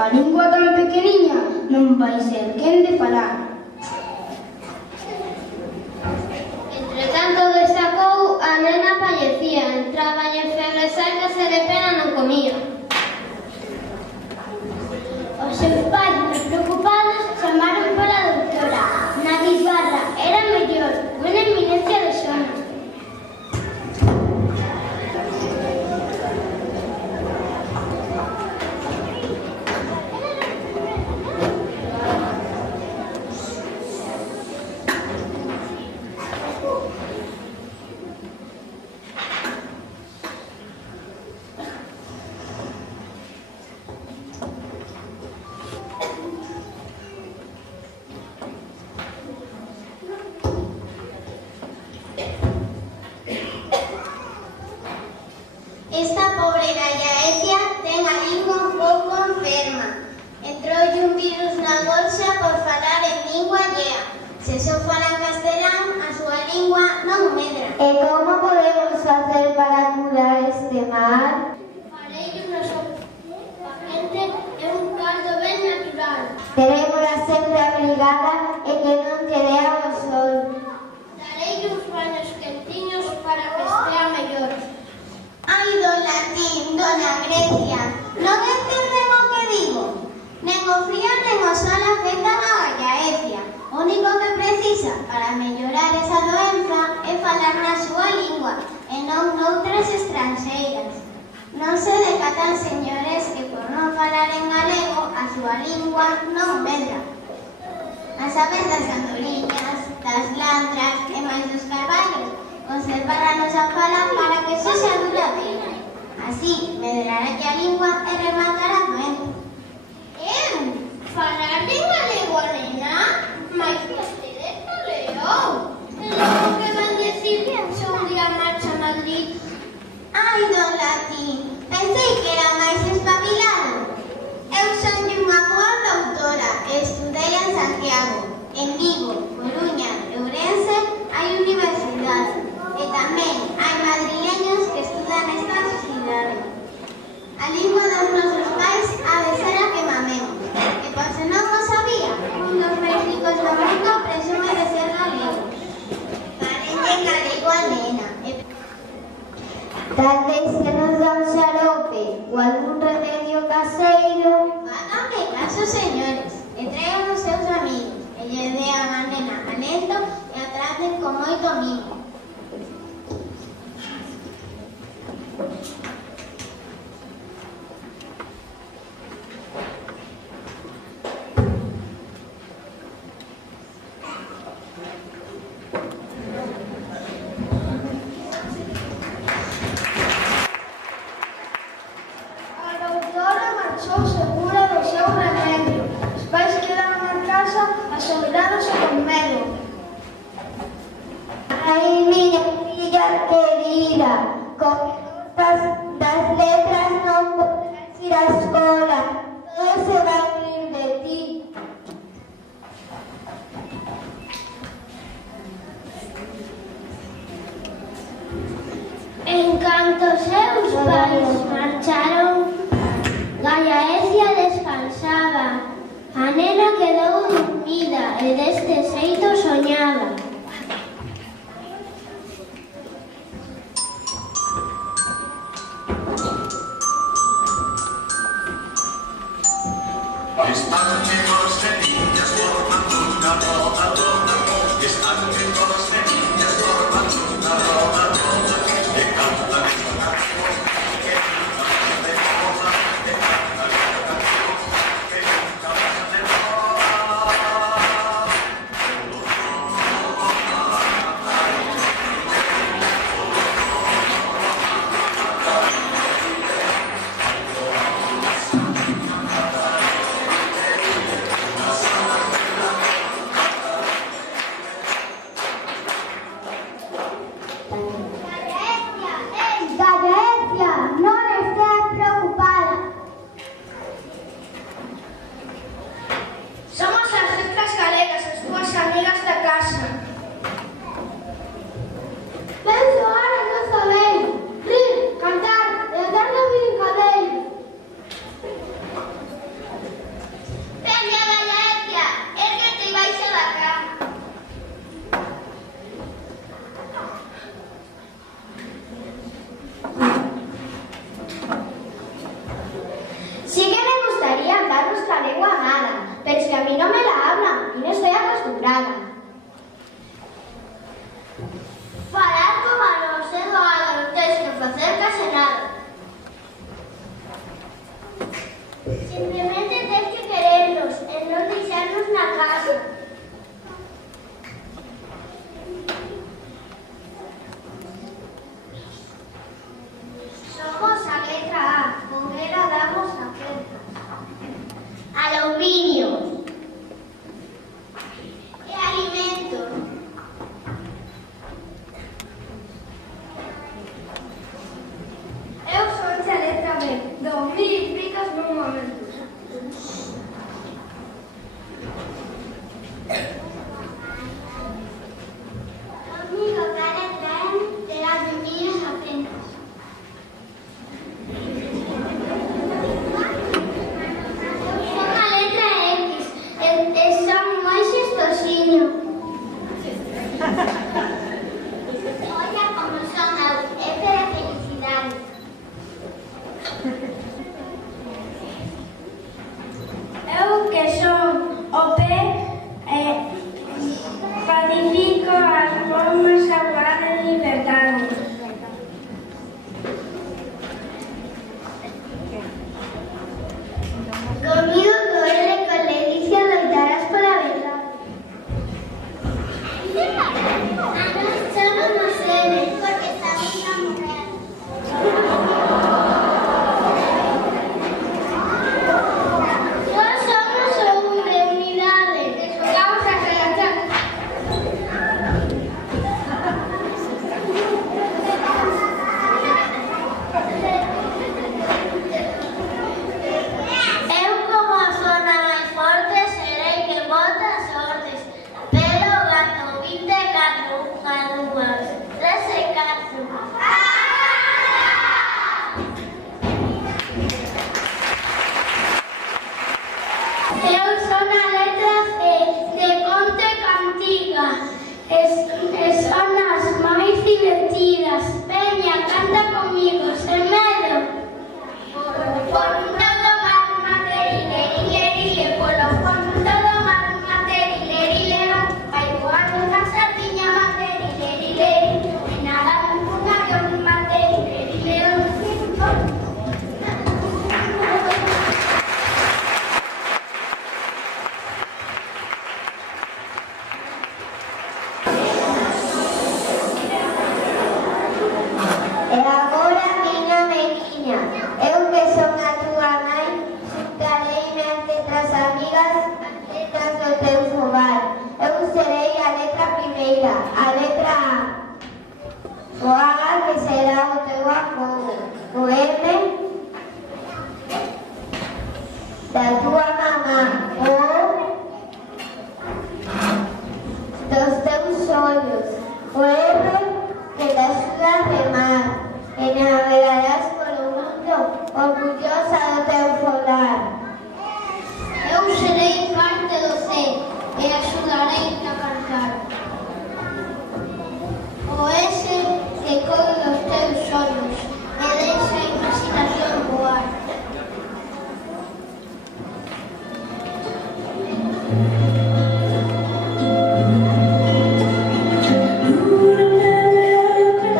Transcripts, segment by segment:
coa lingua tan pequeniña non vai ser quen de falar. Entre tanto destacou, a nena fallecía, entraballe febre saitas e de pena non comía. Os seus pais, moi preocupados, chamaron para a doutora. Na bisbarra era mellor, unha eminencia de sono. Esta pobre Gallaecia ten a lingua un pouco enferma. Entroulle un virus na bolsa por falar en lingua allea. Se só fala castelán, a súa lingua non medra. E como podemos facer para curar este mal? Fareillo no seu paciente é un caldo ben natural. Terémola sempre abrigada e que non te dea o sol. Dareille uns baños quentiños para que estea mellor. Ai, don Latín, dona Grecia, non entenden o que digo? Nen o frío nen o sol afectan a Gallaecia. O único que precisa para mellorar esa doenza é falar na súa lingua e non noutras estranxeiras. Non se decatan, señores, que por non falar en galego a súa lingua non medra. As aves das andoriñas, das landras e máis dos carballos conservaranos a fala para que sexa duradeira. Así, medrará a lingua e rematará a doenza. Eu? Falar en galego a nena? Mais vostede toleou. E logo que van decir se un día marcha a Madrid. Ai, don Latín, pensei que era máis espabilado. Eu son unha boa doutora e estudei en Santiago, en Vigo, Coruña e Ourense hai universidade. E tamén hai madrileños que estudan nestas cidades. A lingua dos nosos pais ha de ser a que mamemos. E por se non o sabía, un dos máis ricos do mundo presume de ser galego. Farenlle en galego a nena. Tal vez que nos dá un xarope ou algún remedio caseiro. Háganme caso, señores, e traigan os seus amigos, e lle dean a nena alento e a traten con moito mimo. A doutora marchou segura do seu remedio. Os pais quedaron na casa asombrados e con medo. Ai, miña filla querida, con das letras non podrás ir á escola. Todos se van rir de ti. En canto seus pais marcharon, Gallaecia descansaba. A nena quedou dormida e deste xeito soñaba. Están chicos de niñas formando una roda, y están chicos de niñas formando una roda, que cantan esta canción, que nunca más de moda, que cantan esta canción, que nunca más de moda. nada. Falar como a non ser doado, non tens que facer case nada. Simplemente tens que querernos e non deixarnos na casa. Somos a letra A, con ela damos a cerca. Aluminio. E alimento. Eu son a letra B. Dormir implicas nun momento. Comigo que a letra M terá dormir apenas. Son a letra X e son moi xestosiño. Olla como son eu, F de felicidade. Eu que son o P, panifico as formas a volar en liberdade. Comigo co L con Leticia loitarás pola verdade. A nós chamamos L porque estamos a morrer. Nós somos o de unidade. Vamos a relaxar. Eu como a zona máis forte serei que bota as ordes. Pero gato 24, unha, dúas, 3 e 4. Eu son a letra C, de conto e cantiga. Son as máis divertidas. Veña, canta comigo, sen medo. Por un todo mar, materilerilerile, polo fondo todo mar, materilerilero, vai voando unha sardiña, materilerilero, e nadando un avión, materilerilero. E agora, miña meniña, eu que son a túa nai, xuntareime ante outras amigas as letras do teu fogar. Eu serei a letra primeira, a letra A. O A que será o teu apodo. O M da túa mamá. O dos teus ollos. O R que te axuda a remar. E navegarás polo mundo orgullosa do teu fogar. Eu serei parte do C e axudarei a cantar. O S que colle os teus sonhos e deixa a imaginación voar.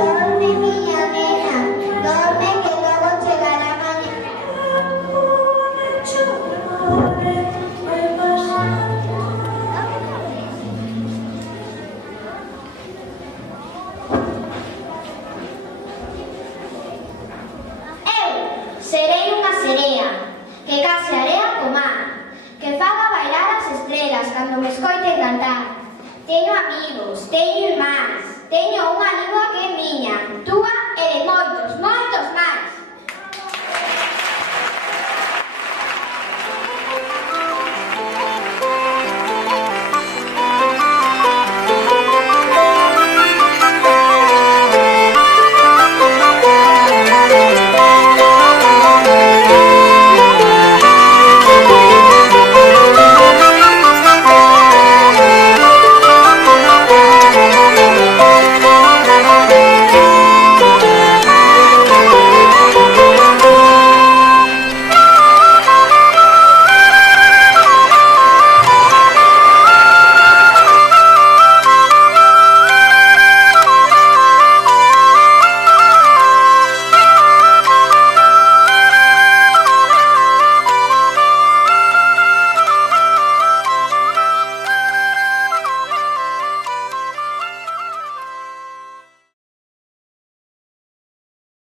Dorme, miña nena, dorme que logo chegará mañá. Eu serei unha serea que case area co mar, que faga bailar as estrelas cando me escoiten cantar. Teño amigos, teño irmáns, teño unha lingua que é miña, túa e de moito